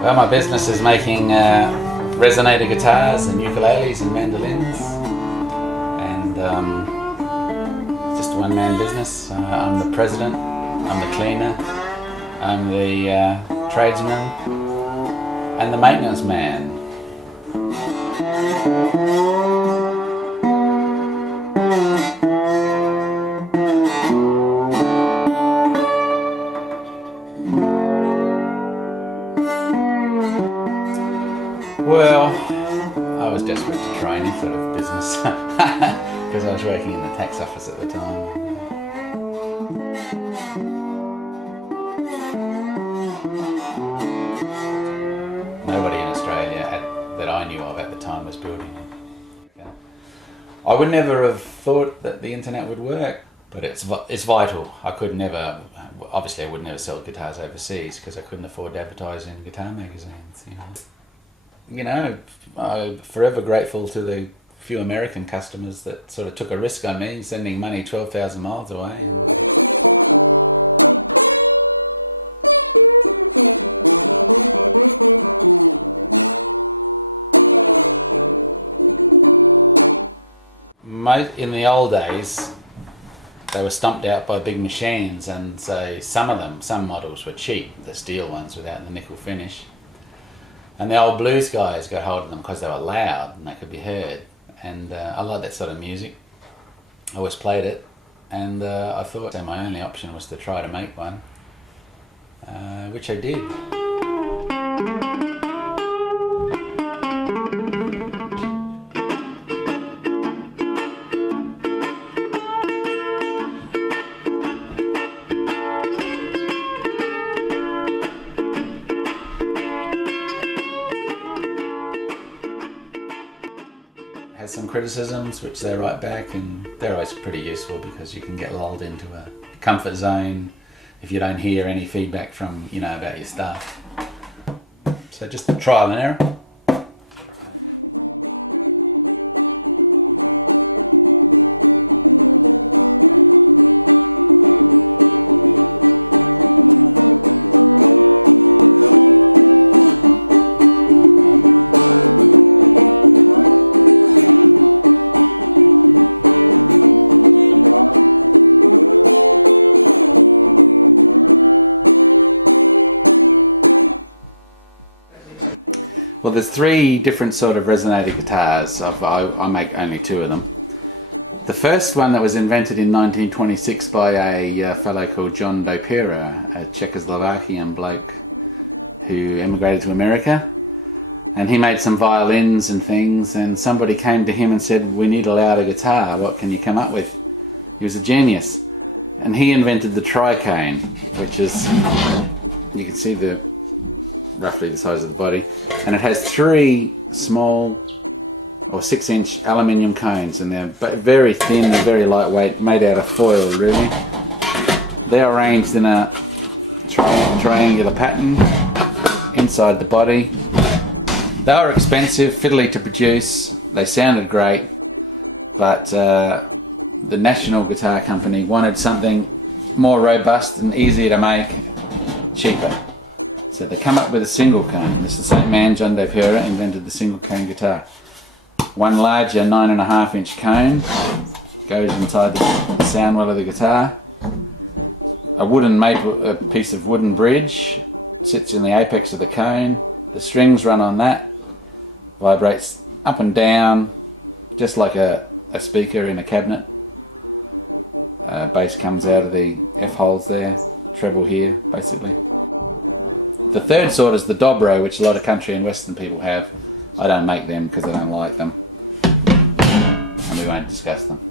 Well, my business is making resonator guitars and ukuleles and mandolins, and just a one-man business. I'm the president, I'm the cleaner, I'm the tradesman, and the maintenance man. Well, I was desperate to try any sort of business because I was working in the tax office at the time. Nobody in Australia that I knew of at the time was building it. I would never have thought that the internet would work, but it's vital. I could never, obviously I would never sell guitars overseas because I couldn't afford to advertise in guitar magazines, You know, I'm forever grateful to the few American customers that sort of took a risk on me, sending money 12,000 miles away. And in the old days, they were stumped out by big machines, and so some models were cheap, the steel ones without the nickel finish. And the old blues guys got hold of them because they were loud and they could be heard. And I like that sort of music. I always played it. And I thought so my only option was to try to make one, which I did. Has some criticisms which they write back, and they're always pretty useful because you can get lulled into a comfort zone if you don't hear any feedback from, about your stuff. So just trial and error. Well, there's three different sort of resonator guitars. I make only two of them. The first one that was invented in 1926 by a fellow called Donmo Doco, a Czechoslovakian bloke who emigrated to America. And he made some violins and things, and somebody came to him and said, "We need a louder guitar, what can you come up with?" He was a genius. And he invented the tricone, which is, you can see roughly the size of the body, and it has three small or 6-inch aluminium cones, and they're very thin and very lightweight, made out of foil really. They're arranged in a triangular pattern inside the body. They were expensive, fiddly to produce, they sounded great, but the National Guitar Company wanted something more robust and easier to make, cheaper. So they come up with a single cone. This is the same man, Donmo Doco, invented the single cone guitar. One larger 9.5-inch cone goes inside the sound well of the guitar. A piece of wooden bridge sits in the apex of the cone. The strings run on that, vibrates up and down, just like a speaker in a cabinet. Bass comes out of the F holes there, treble here, basically. The third sort is the dobro, which a lot of country and western people have. I don't make them because I don't like them, and we won't discuss them.